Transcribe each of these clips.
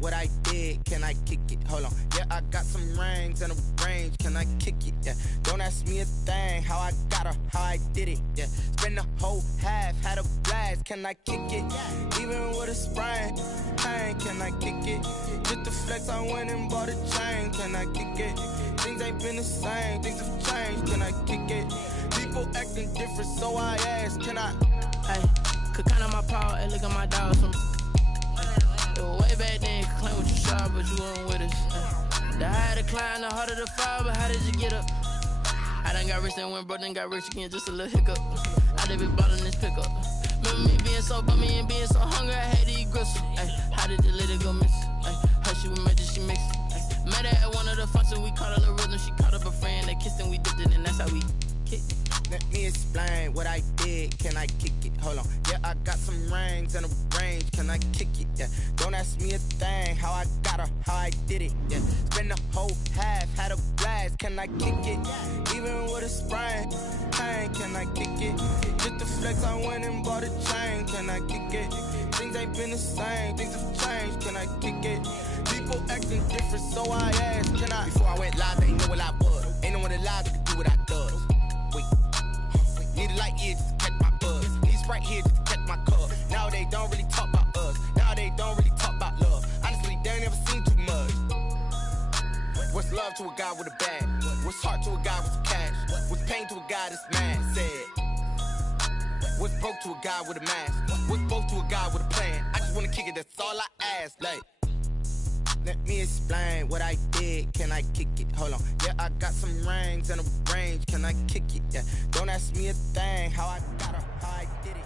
What I did, can I kick it? Hold on, yeah, I got some rings and a range, can I kick it? Yeah, don't ask me a thing, how I got her, how I did it. Yeah, spend the whole half, had a blast, can I kick it? Even with a sprain, pain, can I kick it? Just the flex, I went and bought a chain, can I kick it? Things ain't been the same, things have changed, can I kick it? People acting different, so I ask, can I? Hey, could count on my power, and look at my dogs from. Way back then, you could claim what you saw, but you weren't with us. The higher the climb, the harder the fall, but how did you get up? I done got rich and went broke, then got rich again, just a little hiccup. I done been ballin' this pickup. Remember me being so bummy and being so hungry, I had to eat gristle. Ay, how did the lady go miss? Ay, how she was magic, she mixed. Met her at one of the functions, we caught her the rhythm, she caught up a friend, they kissed and we dipped it, and that's how we kicked. Let me explain what I did, can I kick it? Hold on, yeah, I got some rings and a range, can I kick it? Yeah, don't ask me a thing, how I got her, how I did it. Yeah, spend the whole half, had a blast, can I kick it? Even with a sprain, pain, can I kick it? Just the flex, I went and bought a chain, can I kick it? Things ain't been the same, things have changed, can I kick it? People acting different, so I asked, can I? Before I went live, they know what I was. Ain't no one alive that could do what I does. Wait. Need a light year just to catch my buzz. Need Sprite here just to catch my cup. Now they don't really talk about us. Now they don't really talk about love. Honestly, they ain't never seen too much. What's love to a guy with a bag? What's heart to a guy with some cash? What's pain to a guy that's mad? Said. What's broke to a guy with a mask? What's both to a guy with a plan? I just wanna kick it, that's all I ask. Like, let me explain what I did, can I kick it? Hold on, yeah, I got some rings and a range, can I kick it? Yeah, don't ask me a thing, how I got her, how I did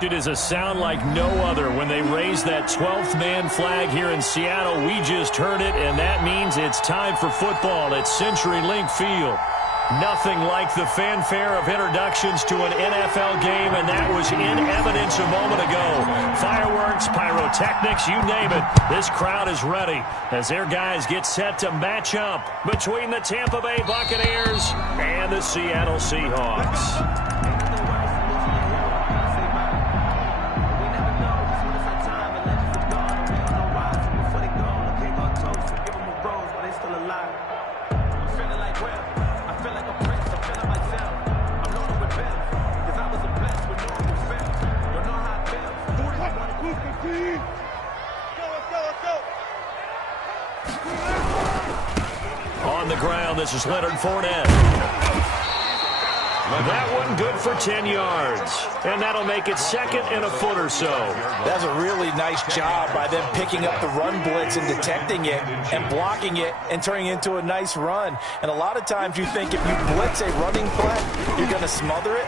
it. It is a sound like no other when they raise that 12th man flag here in Seattle. We just heard it, and that means it's time for football at CenturyLink Field. Nothing like the fanfare of introductions to an NFL game, and that was in evidence a moment ago. Fireworks, pyrotechnics, you name it. This crowd is ready as their guys get set to match up between the Tampa Bay Buccaneers and the Seattle Seahawks. On the ground, this is Leonard Fournette. That one good for 10 yards. And that'll make it second and a foot or so. That's a really nice job by them picking up the run blitz and detecting it and blocking it and turning it into a nice run. And a lot of times you think if you blitz a running play, you're going to smother it.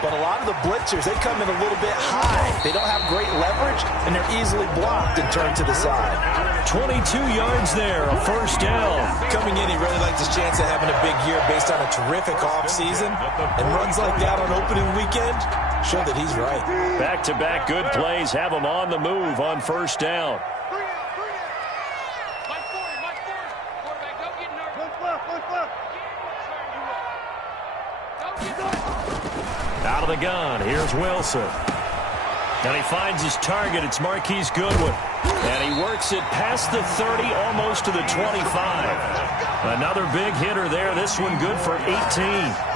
But a lot of the blitzers, they come in a little bit high. They don't have great leverage, and they're easily blocked and turned to the side. 22 yards there, a first down. Coming in, he really liked his chance of having a big year based on a terrific offseason. And runs like that on opening weekend show that he's right. Back-to-back good plays have him on the move on first down. Out of the gun, here's Wilson. And he finds his target, it's Marquise Goodwin. And he works it past the 30, almost to the 25. Another big hitter there, this one good for 18.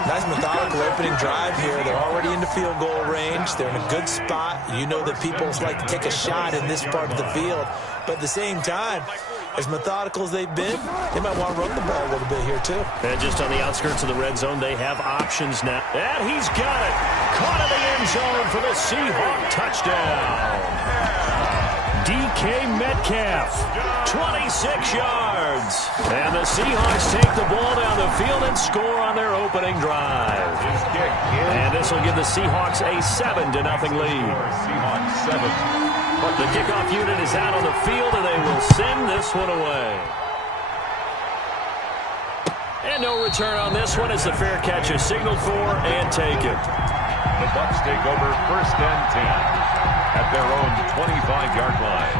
Nice methodical opening drive here. They're already into field goal range. They're in a good spot. You know that people like to take a shot in this part of the field. But at the same time, as methodical as they've been, they might want to run the ball a little bit here, too. And just on the outskirts of the red zone, they have options now. And he's got it. Caught in the end zone for the Seahawk touchdown. DK Metcalf, 26 yards. And the Seahawks take the ball down the field and score on their opening drive. And this will give the Seahawks a 7-0 lead. Seahawks 7. The kickoff unit is out on the field, and they will send this one away. And no return on this one as the fair catch is signaled for and taken. The Bucs take over 1st and 10 at their own 25-yard line.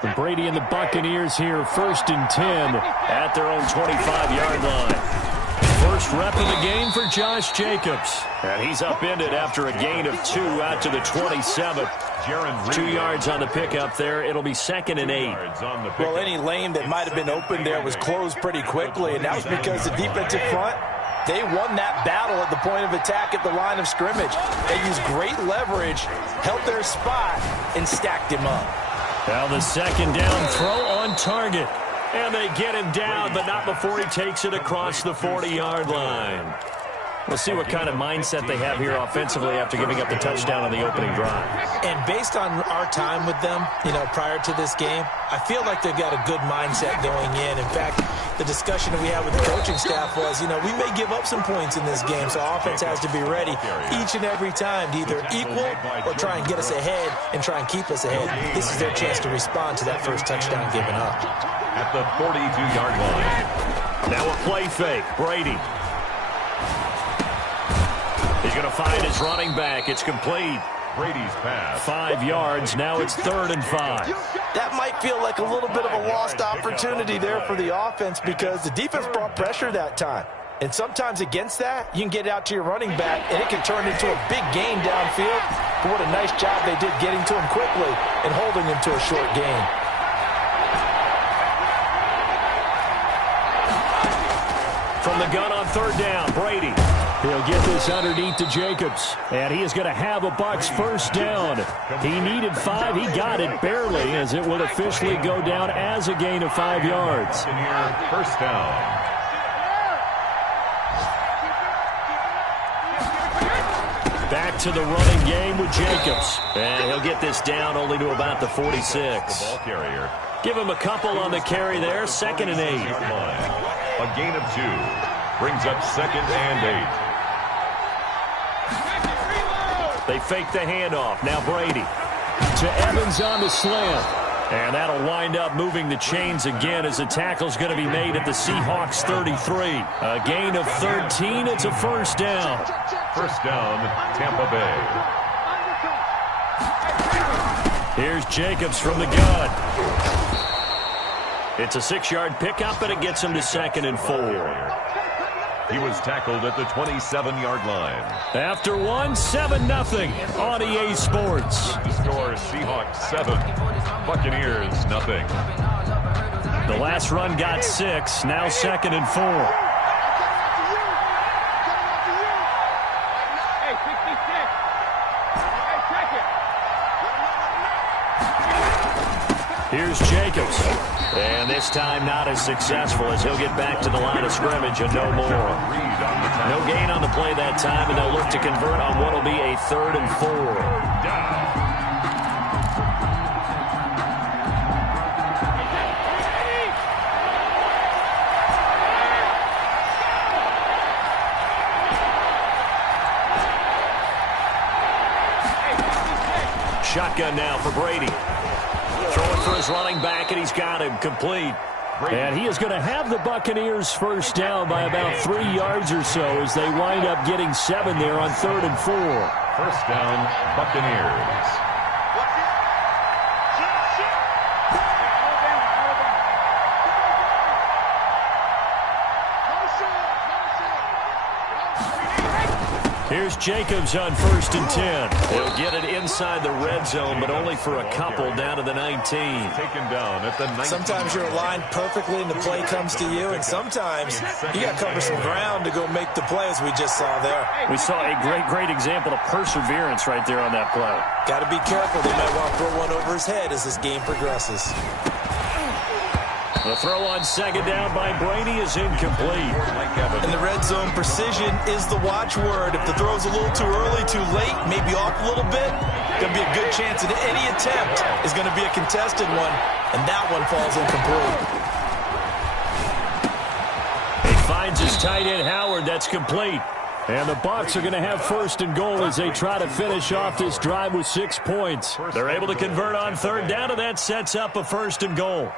For Brady and the Buccaneers here, 1st and 10 at their own 25-yard line. First rep of the game for Josh Jacobs. And he's upended after a gain of 2 out to the 27. 2 yards on the pickup there. It'll be 2nd and 8. Well, any lane that might have been open there was closed pretty quickly, and that was because the defensive front, they won that battle at the point of attack at the line of scrimmage. They used great leverage, held their spot, and stacked him up. Now the 2nd down throw on target. And they get him down, but not before he takes it across the 40-yard line. We'll see what kind of mindset they have here offensively after giving up the touchdown on the opening drive. And based on our time with them, prior to this game, I feel like they've got a good mindset going in. In fact, the discussion that we had with the coaching staff was, we may give up some points in this game, so offense has to be ready each and every time to either equal or try and get us ahead and try and keep us ahead. This is their chance to respond to that first touchdown given up. At the 42-yard line. Now a play fake. Brady. He's going to find his running back. It's complete. Brady's pass. 5 yards. Now it's 3rd and 5. That might feel like a little bit of a lost opportunity there for the offense because the defense brought pressure that time. And sometimes against that, you can get out to your running back, and it can turn into a big gain downfield. But what a nice job they did getting to him quickly and holding him to a short gain. From the gun on 3rd down, Brady. He'll get this underneath to Jacobs. And he is going to have a Bucs first down. He needed 5. He got it barely, as it will officially go down as a gain of 5 yards. First down. Back to the running game with Jacobs. And he'll get this down only to about the 46. The ball carrier. Give him a couple on the carry there. 2nd and 8. A gain of 2. Brings up 2nd and 8. They fake the handoff. Now Brady to Evans on the slant. And that'll wind up moving the chains again as the tackle's going to be made at the Seahawks 33. A gain of 13. It's a first down. First down, Tampa Bay. Here's Jacobs from the gun. It's a 6-yard pickup, and it gets him to 2nd and 4. He was tackled at the 27-yard line. After 7-0 on EA Sports. The score, Seahawks 7, Buccaneers 0. The last run got 6, now 2nd and 4. Here's Jacobs. And this time not as successful as he'll get back to the line of scrimmage and no more. No gain on the play that time, and they'll look to convert on what will be a 3rd and 4. Shotgun now for Brady. Throwing for his running back, and he's got him complete. And he is going to have the Buccaneers first down by about 3 yards or so as they wind up getting 7 there on 3rd and 4. First down, Buccaneers. Here's Jacobs on 1st and 10. He'll get it inside the red zone, but only for a couple down to the 19. Taken down at the 19. Sometimes you're aligned perfectly and the play comes to you, and sometimes you got to cover some ground to go make the play, as we just saw there. We saw a great example of perseverance right there on that play. Got to be careful. They might want to throw one over his head as this game progresses. The throw on 2nd down by Brady is incomplete. In the red zone, precision is the watchword. If the throw's a little too early, too late, maybe off a little bit, going to be a good chance that any attempt is going to be a contested one, and that one falls incomplete. He finds his tight end, Howard. That's complete. And the Bucs are going to have 1st and goal as they try to finish off this drive with 6 points. They're able to convert on 3rd down, and that sets up a 1st and goal.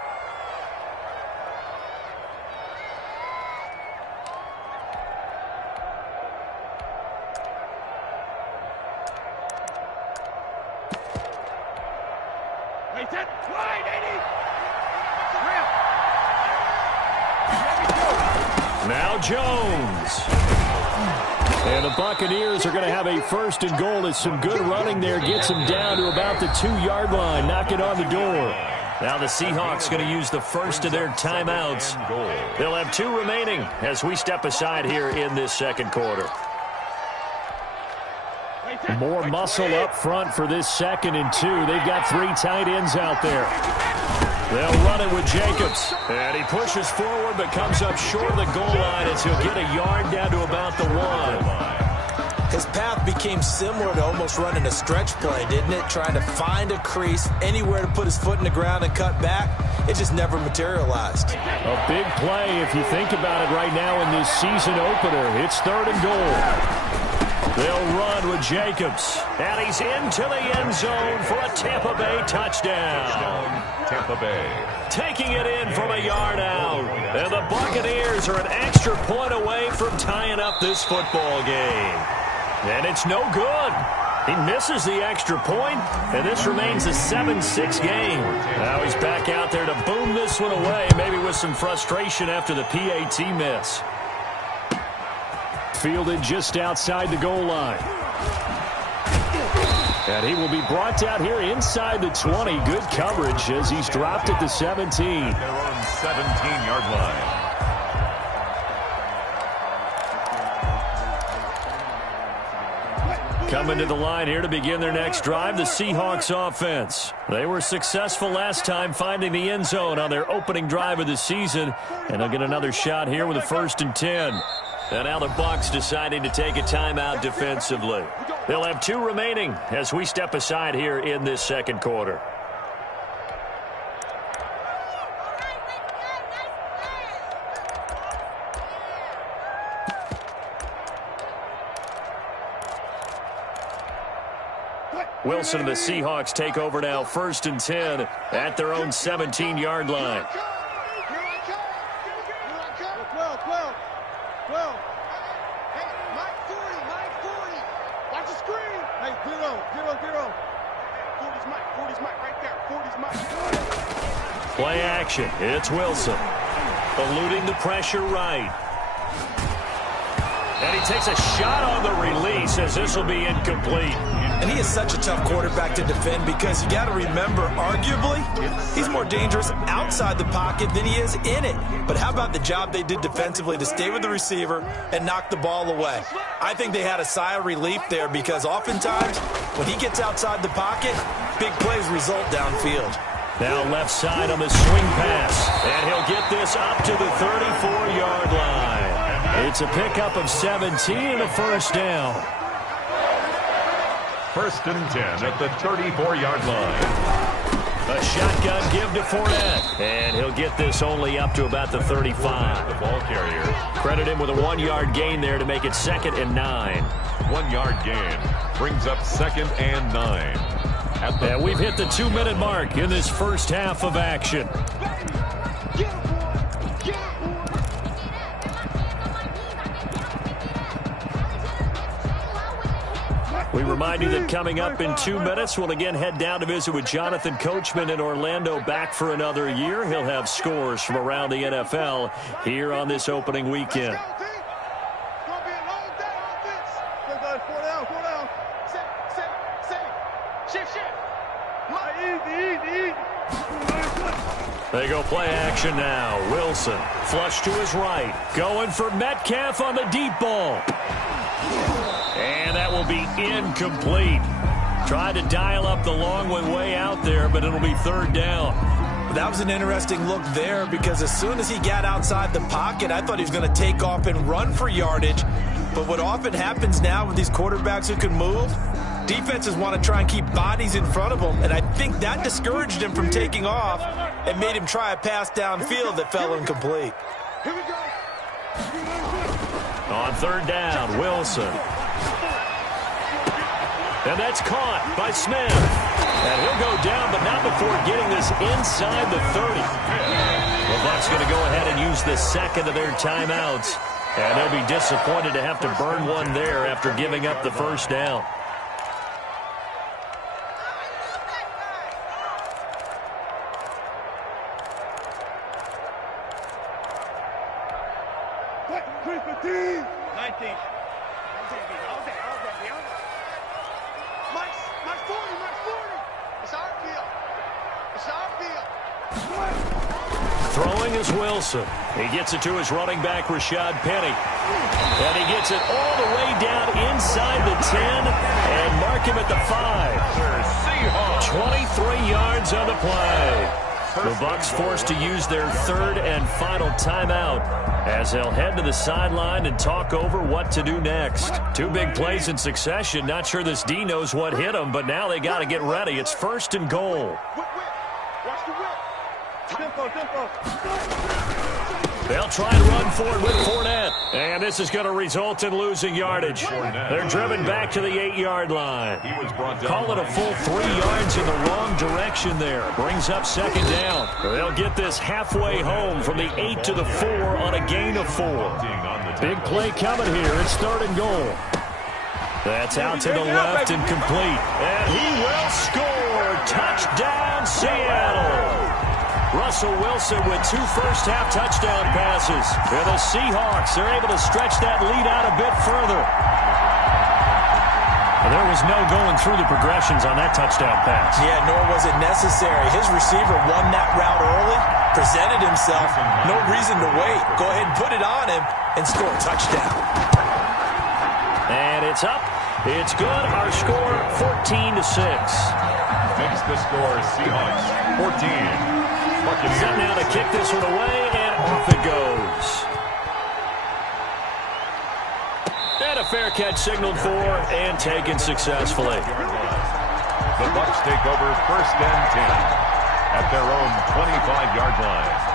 Now Jones. And the Buccaneers are going to have a first and goal as some good running there gets them down to about the 2-yard line, knocking on the door. Now the Seahawks going to use the first of their timeouts. They'll have 2 remaining as we step aside here in this second quarter. More muscle up front for this 2nd and 2. They've got 3 tight ends out there. They'll run it with Jacobs. And he pushes forward but comes up short of the goal line as he'll get a yard down to about the 1. His path became similar to almost running a stretch play, didn't it? Trying to find a crease, anywhere to put his foot in the ground and cut back. It just never materialized. A big play if you think about it right now in this season opener. It's 3rd and goal. They'll run with Jacobs. And he's into the end zone for a Tampa Bay touchdown. Tampa Bay. Taking it in from a yard out. And the Buccaneers are an extra point away from tying up this football game. And it's no good. He misses the extra point, and this remains a 7-6 game. Now he's back out there to boom this one away, maybe with some frustration after the PAT miss. Fielded just outside the goal line. And he will be brought down here inside the 20. Good coverage as he's dropped at the 17. Their own 17-yard line. Coming to the line here to begin their next drive, the Seahawks offense. They were successful last time finding the end zone on their opening drive of the season, and they'll get another shot here with a 1st and 10. And now the Bucs deciding to take a timeout defensively. They'll have 2 remaining as we step aside here in this second quarter. Wilson and the Seahawks take over now, 1st and 10 at their own 17-yard line. Play action. It's Wilson. Eluding the pressure right. And he takes a shot on the release as this will be incomplete. And he is such a tough quarterback to defend because you got to remember, arguably, he's more dangerous outside the pocket than he is in it. But how about the job they did defensively to stay with the receiver and knock the ball away? I think they had a sigh of relief there because oftentimes when he gets outside the pocket, big plays result downfield. Now left side on the swing pass. And he'll get this up to the 34-yard line. It's a pickup of 17 and a 1st down. 1st and 10 at the 34-yard line. A shotgun give to Fournette. And he'll get this only up to about the 35. The ball carrier. Credit him with a 1-yard gain there to make it 2nd and 9. 1-yard gain brings up 2nd and 9. And we've hit the 2-minute mark in this first half of action. We remind you that coming up in 2 minutes, we'll again head down to visit with Jonathan Coachman in Orlando, back for another year. He'll have scores from around the NFL here on this opening weekend. They go play action now. Wilson, flush to his right. Going for Metcalf on the deep ball. And that will be incomplete. Tried to dial up the long one way out there, but it'll be 3rd down. That was an interesting look there because as soon as he got outside the pocket, I thought he was going to take off and run for yardage. But what often happens now with these quarterbacks who can move, defenses want to try and keep bodies in front of them, and I think that discouraged him from taking off and made him try a pass downfield that fell incomplete. On 3rd down, Wilson. And that's caught by Smith. And he'll go down, but not before getting this inside the 30. The Bucs going to go ahead and use the 2nd of their timeouts. And they'll be disappointed to have to burn one there after giving up the 1st down. 19. Mike's 40. It's our field. Throwing is Wilson. He gets it to his running back, Rashad Penny. And he gets it all the way down inside the 10 and mark him at the 5. 23 yards on the play. The Bucs forced to use their third and final timeout as they'll head to the sideline and talk over what to do next. 2 big plays in succession. Not sure this D knows what hit him, but now they got to get ready. It's 1st and goal. Watch the whip. Tempo. They'll try and run forward with Fournette. And this is going to result in losing yardage. They're driven back to the 8-yard line. Call it a full 3 yards in the wrong direction there. Brings up 2nd down. They'll get this halfway home from the 8 to the 4 on a gain of 4. Big play coming here. It's 3rd and goal. That's out to the left and complete. And he will score. Touchdown, Seattle. Russell Wilson with 2 first-half touchdown passes. And the Seahawks are able to stretch that lead out a bit further. There was no going through the progressions on that touchdown pass. Yeah, nor was it necessary. His receiver won that route early, presented himself. No reason to wait. Go ahead and put it on him and score a touchdown. And it's up. It's good. Our score, 14-6. Makes the score Seahawks 14. Set now to kick this one away, and off it goes. And a fair catch signaled for and taken successfully. The Bucs take over 1st and 10 at their own 25-yard line.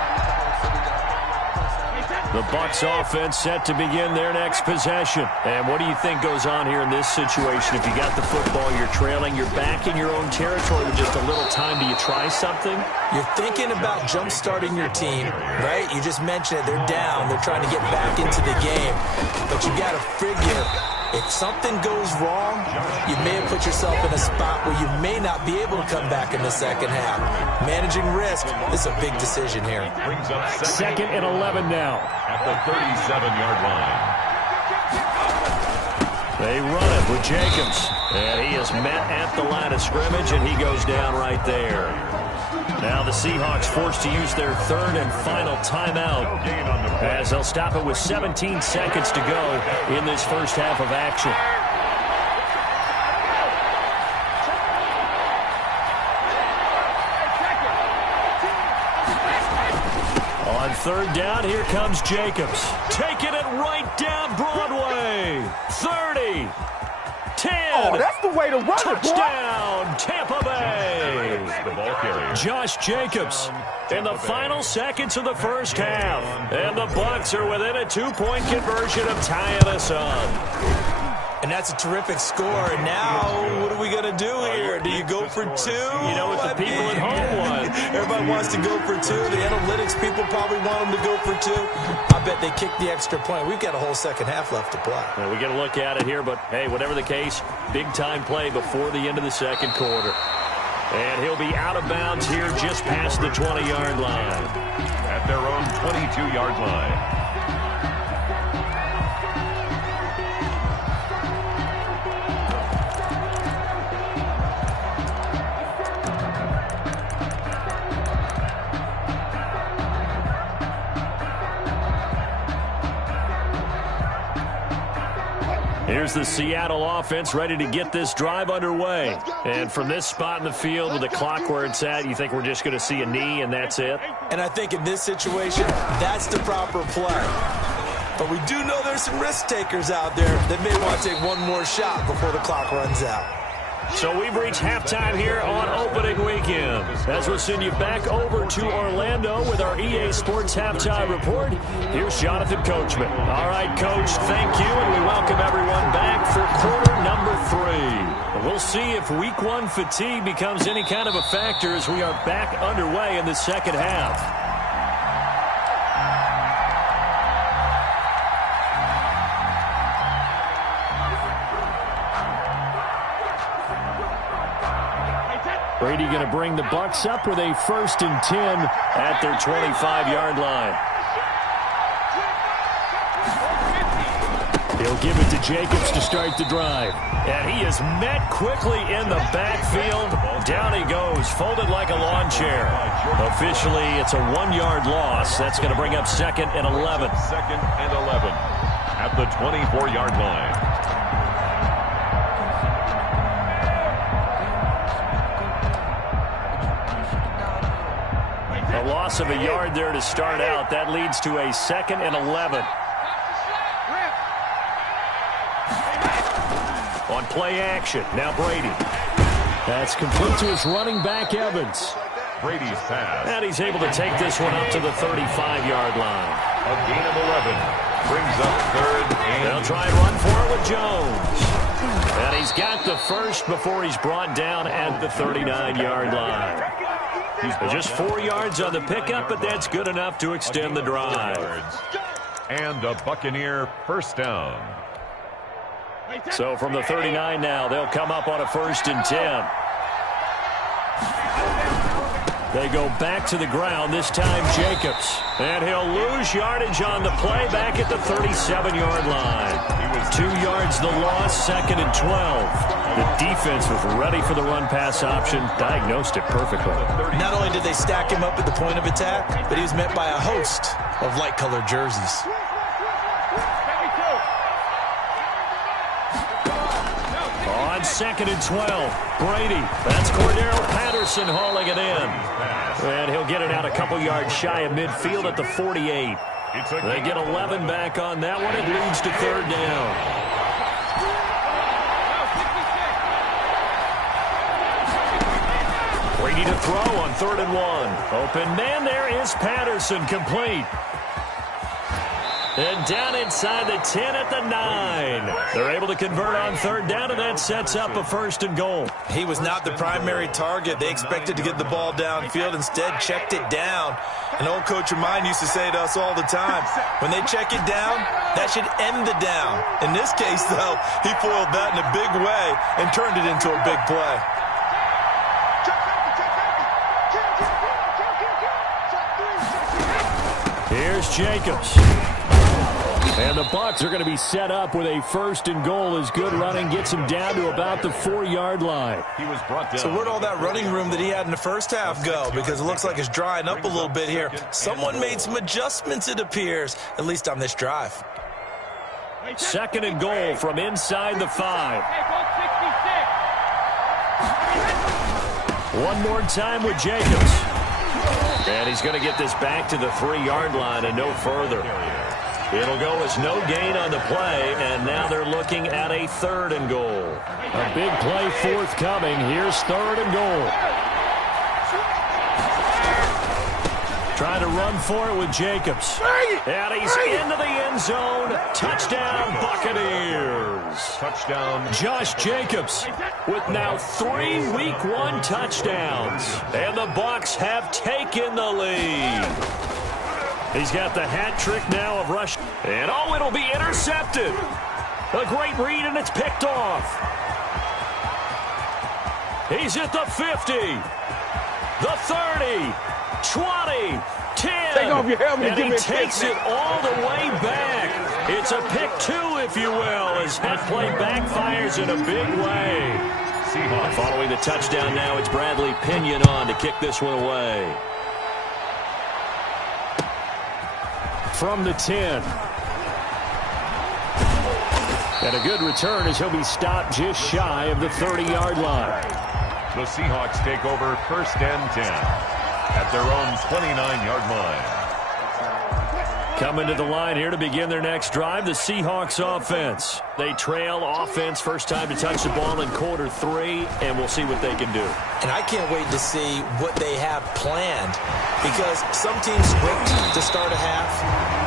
The Bucs offense set to begin their next possession. And what do you think goes on here in this situation? If you got the football, you're trailing, you're back in your own territory with just a little time. Do you try something? You're thinking about jump-starting your team, right? You just mentioned it. They're down. They're trying to get back into the game. But you got to figure, if something goes wrong, you may have put yourself in a spot where you may not be able to come back in the second half. Managing risk, this is a big decision here. 2nd and 11 now. At the 37-yard line. They run it with Jacobs. And he is met at the line of scrimmage, and he goes down right there. Now the Seahawks forced to use their 3rd and final timeout as they'll stop it with 17 seconds to go in this first half of action. On 3rd down, here comes Jacobs. Taking it right down Broadway. 30. 10. Oh, that's the way to run Touchdown, Tampa Bay. The ball carrier. Josh Jacobs in the final seconds of the first half. And the Bucs are within a 2-point conversion of tying us up. And that's a terrific score. And now, what are we going to do here? Do you go for 2? You know what the people at home want. Everybody wants to go for 2. The analytics people probably want them to go for 2. I bet they kick the extra point. We've got a whole second half left to play. Well, we got to look at it here, but, hey, whatever the case, big-time play before the end of the second quarter. And he'll be out of bounds here just past the 20-yard line. At their own 22-yard line. Here's the Seattle offense ready to get this drive underway. And from this spot in the field with the clock where it's at, you think we're just going to see a knee and that's it? And I think in this situation, that's the proper play. But we do know there's some risk takers out there that may want to take one more shot before the clock runs out. So we've reached halftime here on opening weekend. As we'll send you back over to Orlando with our EA Sports Halftime Report, here's Jonathan Coachman. All right, Coach, thank you, and we welcome everyone back for quarter number 3. We'll see if week 1 fatigue becomes any kind of a factor as we are back underway in the second half. Brady going to bring the Bucs up with a 1st and 10 at their 25-yard line. Jacobs to start the drive. And he is met quickly in the backfield. Down he goes, folded like a lawn chair. Officially, it's a 1-yard loss. That's going to bring up 2nd and 11. 2nd and 11 at the 24-yard line. A loss of a yard there to start out. That leads to a 2nd and 11. On play action, now Brady. That's complete to his running back, Evans. Brady's pass. And he's able to take this one up to the 35-yard line. A gain of 11 brings up 3rd and... They'll try and run for it with Jones. And he's got the first before he's brought down at the 39-yard line. Just 4 yards on the pickup, but that's good enough to extend the drive. And a Buccaneer first down. So from the 39 now, they'll come up on a 1st and 10. They go back to the ground, this time Jacobs. And he'll lose yardage on the play back at the 37-yard line. 2 yards the loss, 2nd and 12. The defense was ready for the run-pass option, diagnosed it perfectly. Not only did they stack him up at the point of attack, but he was met by a host of light-colored jerseys. On 2nd and 12, Brady. That's Cordero Patterson hauling it in. And he'll get it out a couple yards shy of midfield at the 48. They get 11 back on that one. It leads to 3rd down. Brady to throw on 3rd and 1. Open man there is Patterson, complete. And down inside the 10 at the 9. They're able to convert on 3rd down, and that sets up a 1st and goal. He was not the primary target. They expected to get the ball downfield. Instead, checked it down. An old coach of mine used to say to us all the time, when they check it down, that should end the down. In this case, though, he foiled that in a big way and turned it into a big play. Here's Jacobs. And the Bucs are going to be set up with a 1st and goal as good running gets him down to about the 4-yard line. He was brought down. So where'd all that running room that he had in the first half go? Because it looks like it's drying up a little bit here. Someone made some adjustments, it appears, at least on this drive. 2nd and goal from inside the 5. One more time with Jacobs. And he's going to get this back to the 3-yard line and no further. It'll go as no gain on the play, and now they're looking at a 3rd and goal. A big play forthcoming. Here's 3rd and goal. Trying to run for it with Jacobs. And he's into the end zone. Touchdown, Buccaneers. Touchdown. Josh Jacobs with now 3 Week 1 touchdowns. And the Bucs have taken the lead. He's got the hat trick now of rush. And oh, it'll be intercepted. A great read, and it's picked off. He's at the 50. The 30. 20. 10. Take off your helmet and he takes it all the way back. It's a pick 2, if you will, as that play backfires in a big way. Seahawks. Following the touchdown now, it's Bradley Pinion on to kick this one away. From the 10. And a good return as he'll be stopped just shy of the 30-yard line. The Seahawks take over 1st and 10 at their own 29-yard line. Coming to the line here to begin their next drive, the Seahawks offense. They trail offense first time to touch the ball in quarter 3, and we'll see what they can do. And I can't wait to see what they have planned, because some teams sprint to start a half.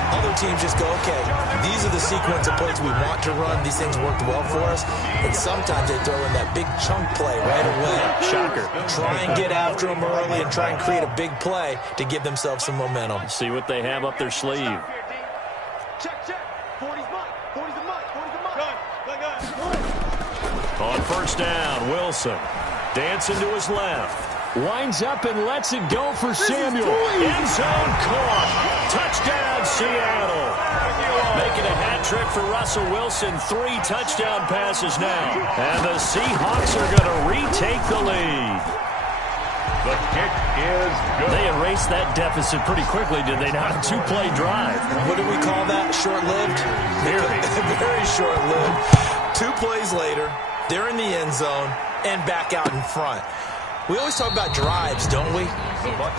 Other teams just go, okay, these are the sequence of plays we want to run. These things worked well for us. And sometimes they throw in that big chunk play right away. Shocker. Try and get after them early and try and create a big play to give themselves some momentum. See what they have up their sleeve. Check. 40's mine. 40's the mine. 40's the mine. On first down, Wilson dancing to his left. Winds up and lets it go for Samuel. End zone caught. Touchdown, Seattle. Making a hat Hat trick for Russell Wilson. 3 touchdown passes now. And the Seahawks are going to retake the lead. The kick is good. They erased that deficit pretty quickly, did they not? A 2-play drive. What do we call that? Short-lived? Very short-lived. 2 plays later, they're in the end zone and back out in front. We always talk about drives, don't we?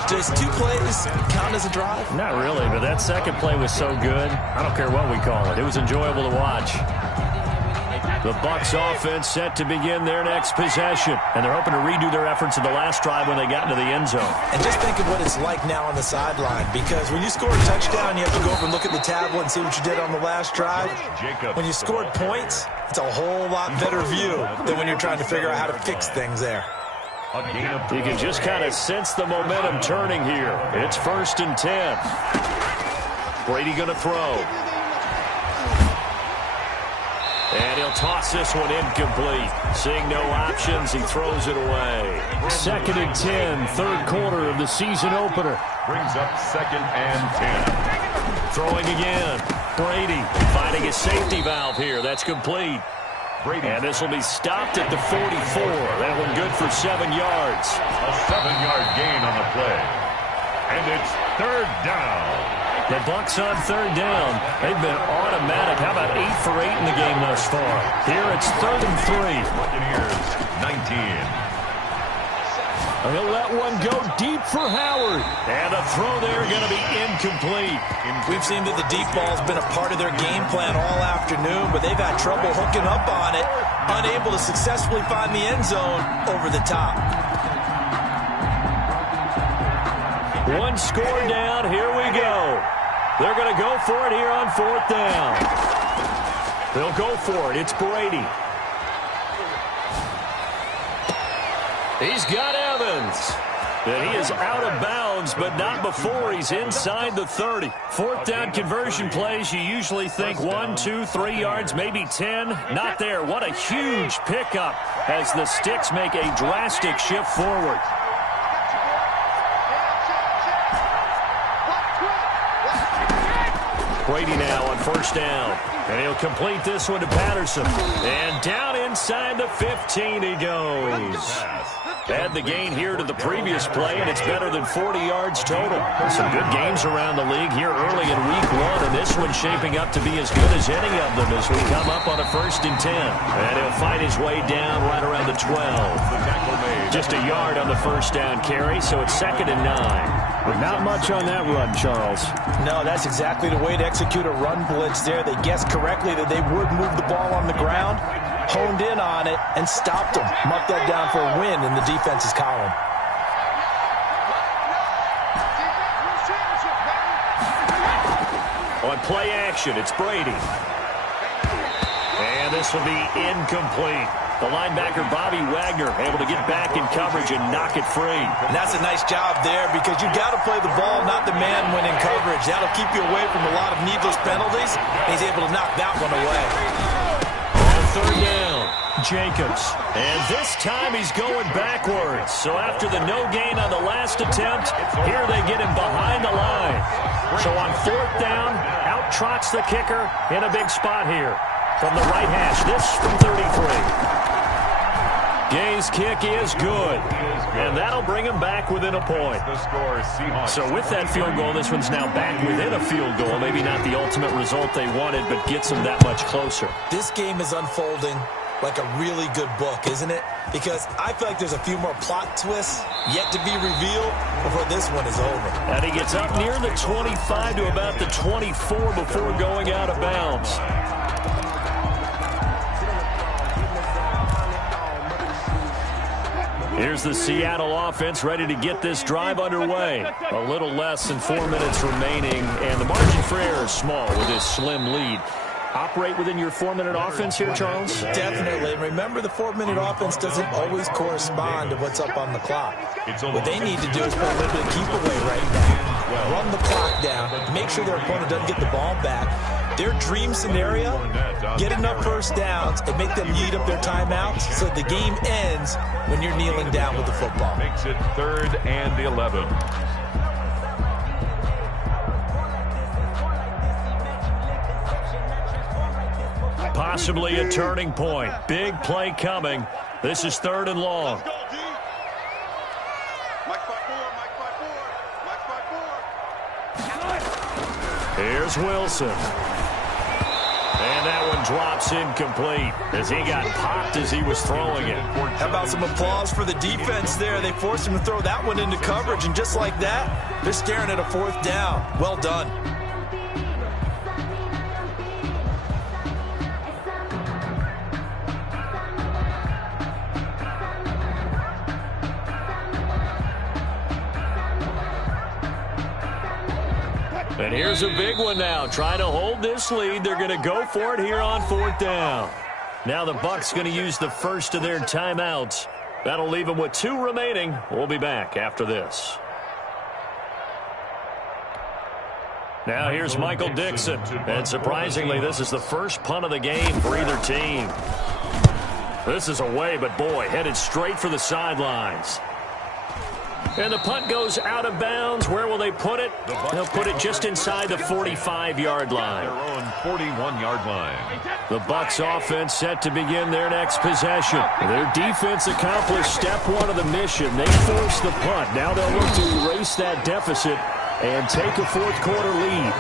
Does 2 plays count as a drive? Not really, but that second play was so good. I don't care what we call it. It was enjoyable to watch. The Bucs offense set to begin their next possession, and they're hoping to redo their efforts in the last drive when they got into the end zone. And just think of what it's like now on the sideline, because when you score a touchdown, you have to go over and look at the tablet and see what you did on the last drive. When you scored points, it's a whole lot better view than when you're trying to figure out how to fix things there. You can just kind of sense the momentum turning here. It's 1st and 10. Brady going to throw. And he'll toss this one incomplete. Seeing no options, he throws it away. 2nd and 10, 3rd quarter of the season opener. Brings up 2nd and 10. Throwing again. Brady finding a safety valve here. That's complete. Brady. And this will be stopped at the 44. That one good for 7 yards. A 7-yard gain on the play. And it's 3rd down. The Bucs on 3rd down. They've been automatic. How about 8 for 8 in the game thus far? Here it's 3rd and 3. Buccaneers 19. He'll let one go deep for Howard. And the throw there going to be incomplete. We've seen that the deep ball's been a part of their game plan all afternoon, but they've had trouble hooking up on it, unable to successfully find the end zone over the top. 1 score down. Here we go. They're going to go for it here on 4th down. They'll go for it. It's Brady. He's got Evans. And he is out of bounds, but not before he's inside the 30. 4th down conversion plays, you usually think 1, 2, 3 yards, maybe 10. Not there. What a huge pickup as the Sticks make a drastic shift forward. Brady now on 1st down. And he'll complete this one to Patterson. And down inside the 15 he goes. Add the gain here to the previous play, and it's better than 40 yards total. Some good games around the league here early in week 1, and this one's shaping up to be as good as any of them as we come up on a 1st and 10. And he'll fight his way down right around the 12. Just a yard on the 1st down carry, so it's 2nd and 9. But not much on that run, Charles. No, that's exactly the way to execute a run blitz there. They guessed correctly that they would move the ball on the ground, honed in on it, and stopped them. Mark that down for a win in the defense's column. On play action, it's Brady. And this will be incomplete. The linebacker, Bobby Wagner, able to get back in coverage and knock it free. And that's a nice job there because you got to play the ball, not the man when in coverage. That'll keep you away from a lot of needless penalties. He's able to knock that one away. On 3rd down, Jacobs. And this time he's going backwards. So after the no gain on the last attempt, here they get him behind the line. So on 4th down, out trots the kicker in a big spot here. From the right hash, this from 33. Gay's kick is good, and that'll bring him back within a point. So with that field goal, this one's now back within a field goal. Maybe not the ultimate result they wanted, but gets them that much closer. This game is unfolding like a really good book, isn't it? Because I feel like there's a few more plot twists yet to be revealed before this one is over. And he gets up near the 25 to about the 24 before going out of bounds. Here's the Seattle offense ready to get this drive underway. A little less than 4 minutes remaining, and the margin for error is small with this slim lead. Operate within your 4-minute offense here, Charles? Definitely. And remember, the 4-minute offense doesn't always correspond to what's up on the clock. What they need to do is put a little bit of keep away right now. Run the clock down. Make sure their opponent doesn't get the ball back. Their dream scenario, get enough first downs and make them eat up their timeouts so the game ends when you're kneeling down with the football. Makes it 3rd and 11. Possibly a turning point. Big play coming. This is 3rd and long. Let's go, D. Mike 5-4, Mike 5-4, Mike 5-4. Here's Wilson. And that one drops incomplete as he got popped as he was throwing it. How about some applause for the defense there? They forced him to throw that one into coverage, and just like that, they're staring at a 4th down. Well done. And here's a big one now. Trying to hold this lead. They're going to go for it here on 4th down. Now the Bucs going to use the first of their timeouts. That'll leave them with 2 remaining. We'll be back after this. Now here's Michael Dixon. And surprisingly, this is the first punt of the game for either team. This is away, but boy, headed straight for the sidelines. And the punt goes out of bounds. Where will they put it? They'll put it just inside the 45-yard line. Their own 41-yard line. The Bucs offense set to begin their next possession. Their defense accomplished step 1 of the mission. They forced the punt. Now they'll look to erase that deficit and take a 4th quarter lead.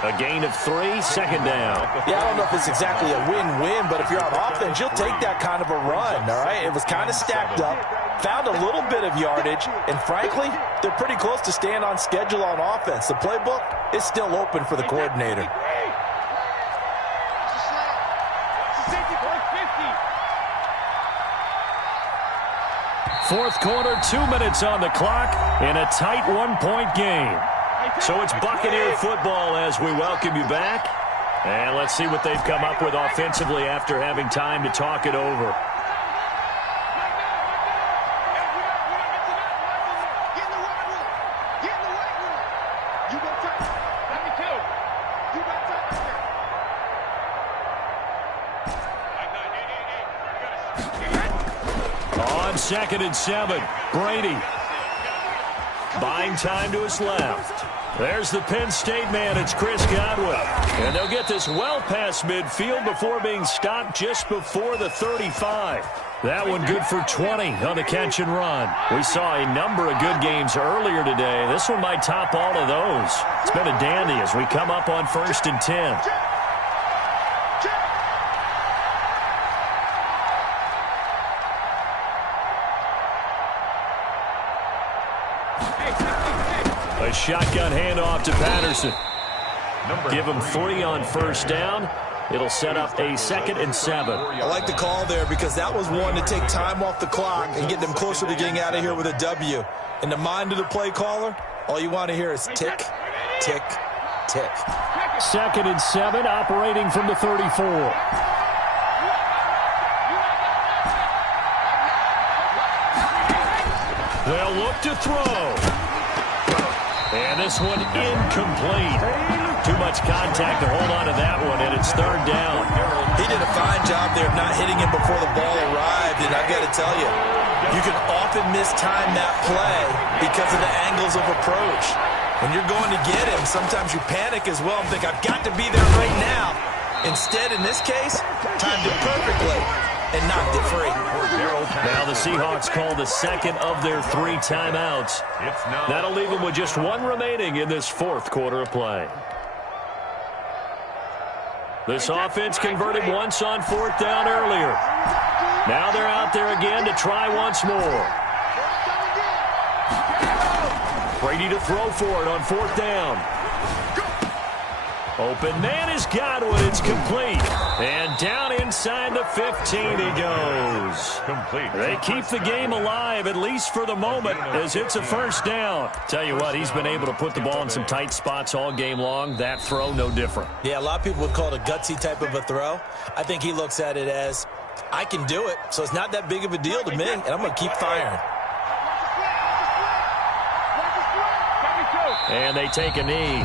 A gain of 3, 2nd down. Yeah, I don't know if it's exactly a win-win, but if you're on offense, you'll take that kind of a run, all right? It was kind of stacked up, found a little bit of yardage, and frankly, they're pretty close to staying on schedule on offense. The playbook is still open for the coordinator. Fourth quarter, 2 minutes on the clock in a tight 1-point game. So it's Buccaneer football as we welcome you back. And let's see what they've come up with offensively after having time to talk it over. On 2nd and 7, Brady. Buying time to his left. There's the Penn State man. It's Chris Godwin. And they'll get this well past midfield before being stopped just before the 35. That one good for 20 on the catch and run. We saw a number of good games earlier today. This one might top all of those. It's been a dandy as we come up on 1st and 10. A shotgun handoff to Patterson. Give him 3 on 1st down. It'll set up a 2nd and 7. I like the call there because that was one to take time off the clock and get them closer to getting out of here with a W. In the mind of the play caller, all you want to hear is tick, tick, tick. 2nd and 7, operating from the 34. They'll look to throw. And this one incomplete. Too much contact to hold on to that one, and it's 3rd down. He did a fine job there of not hitting him before the ball arrived, and I've got to tell you, you can often mistime that play because of the angles of approach. When you're going to get him, sometimes you panic as well and think, I've got to be there right now. Instead, in this case, timed it perfectly and knocked it free. Now the Seahawks call the 2nd of their 3 timeouts. That'll leave them with just 1 remaining in this 4th quarter of play. This offense converted once on 4th down earlier. Now they're out there again to try once more. Brady to throw for it on 4th down. Open man is Godwin. It's complete. And down inside the 15 he goes. Complete. They keep the game alive, at least for the moment, as it's a 1st down. Tell you what, he's been able to put the ball in some tight spots all game long. That throw, no different. Yeah, a lot of people would call it a gutsy type of a throw. I think he looks at it as, I can do it, so it's not that big of a deal to me, and I'm going to keep firing. And they take a knee.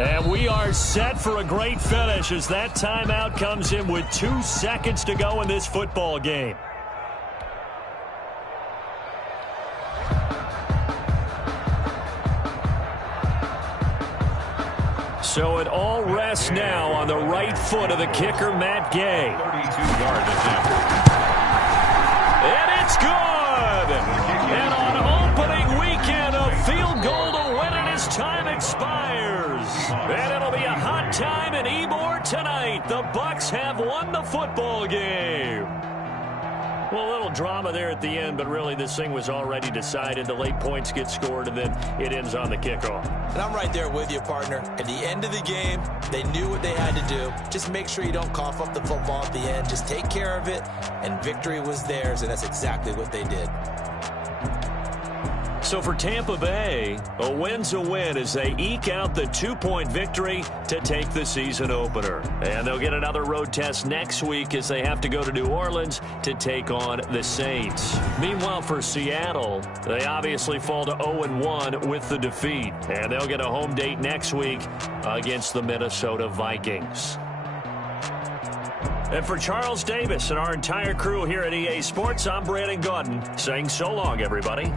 And we are set for a great finish as that timeout comes in with 2 seconds to go in this football game. So it all rests now on the right foot of the kicker, Matt Gay. 32-yard attempt. And it's good! And on opening weekend, a field goal to win it as time expires. And it'll be a hot time in Ybor tonight. The Bucs have won the football game. Well, a little drama there at the end, but really this thing was already decided. The late points get scored, and then it ends on the kickoff. And I'm right there with you, partner. At the end of the game, they knew what they had to do. Just make sure you don't cough up the football at the end. Just take care of it, and victory was theirs, and that's exactly what they did. So for Tampa Bay, a win's a win as they eke out the 2-point victory to take the season opener. And they'll get another road test next week as they have to go to New Orleans to take on the Saints. Meanwhile, for Seattle, they obviously fall to 0-1 with the defeat. And they'll get a home date next week against the Minnesota Vikings. And for Charles Davis and our entire crew here at EA Sports, I'm Brandon Gaudin saying so long, everybody.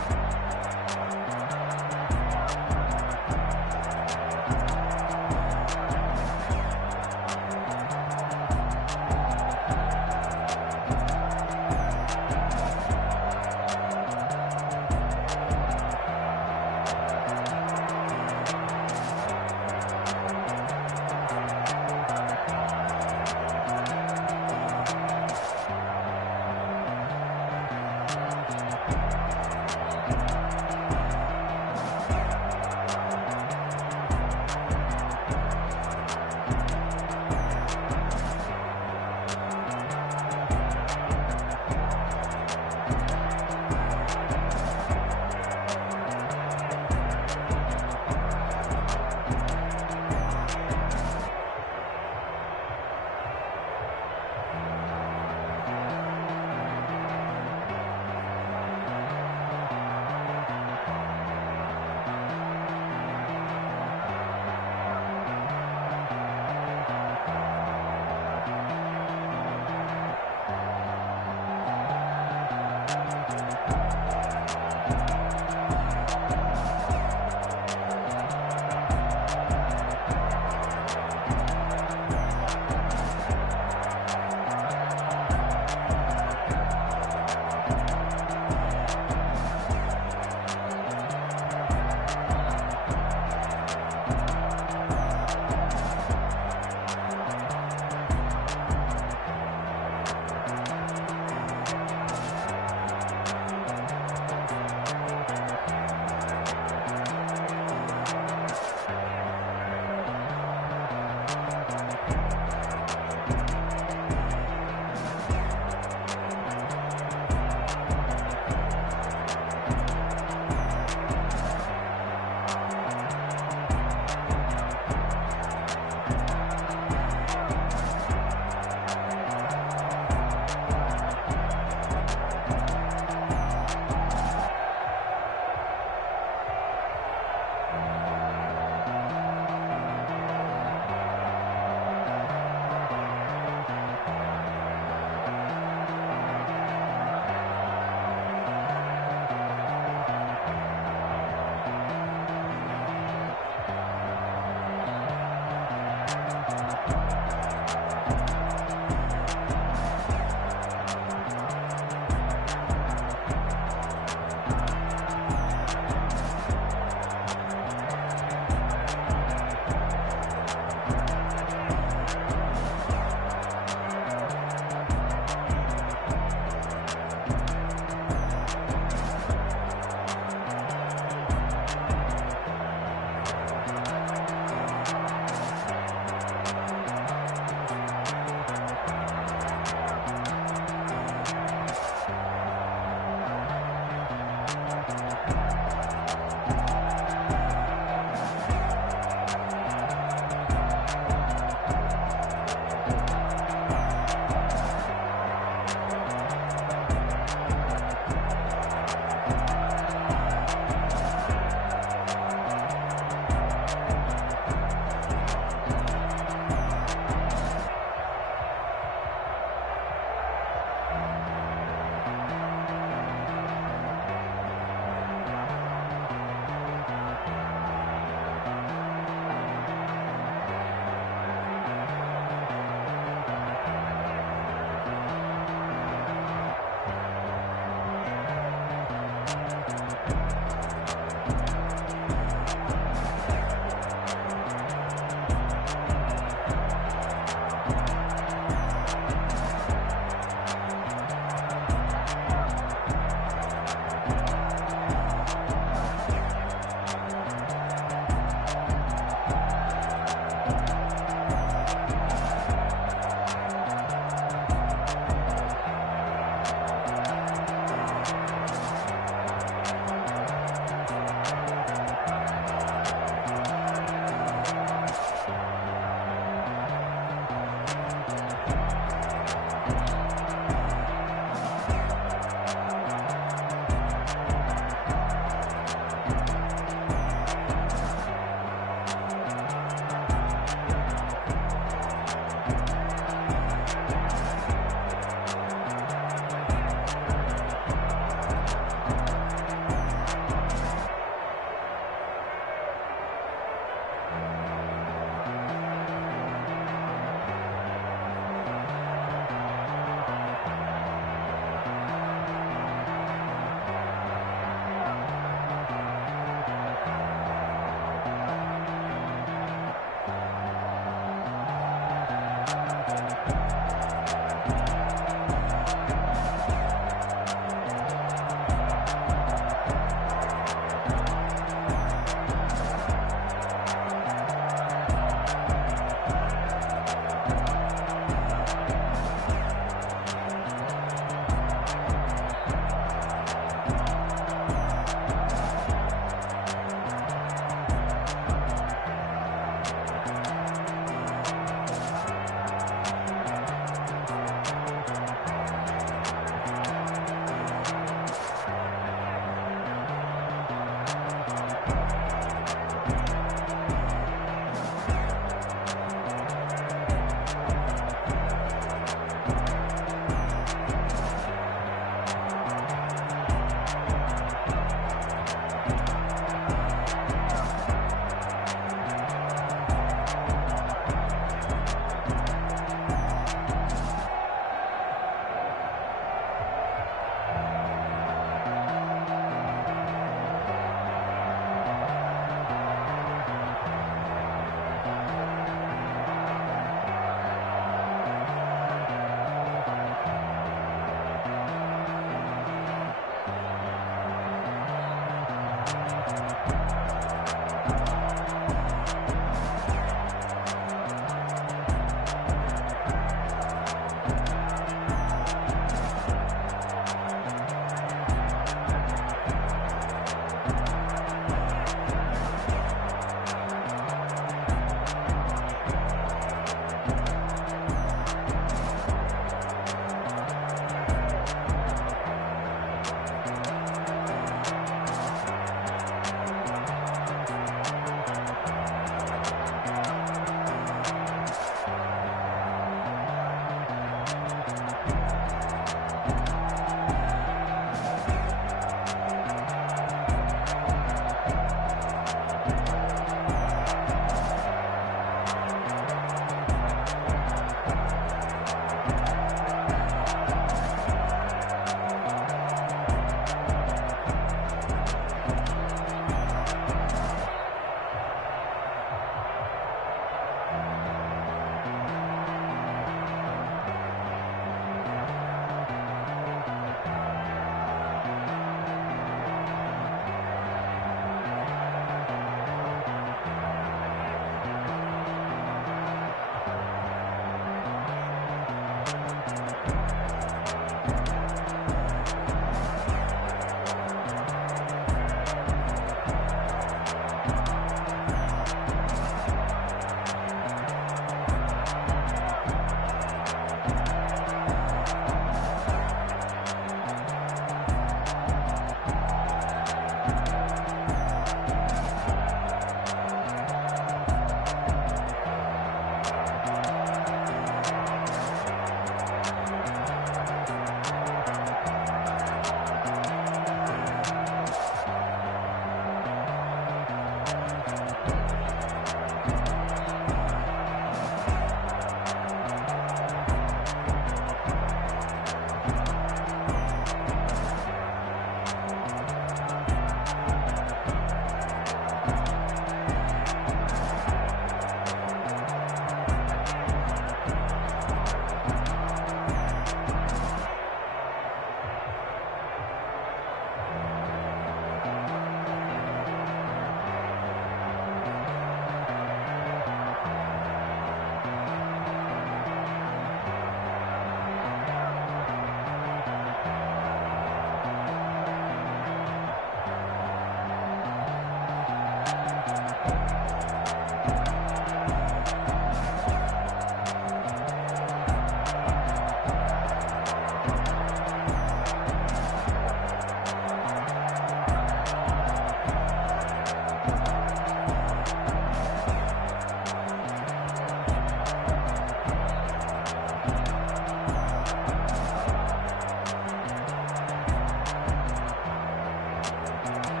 it.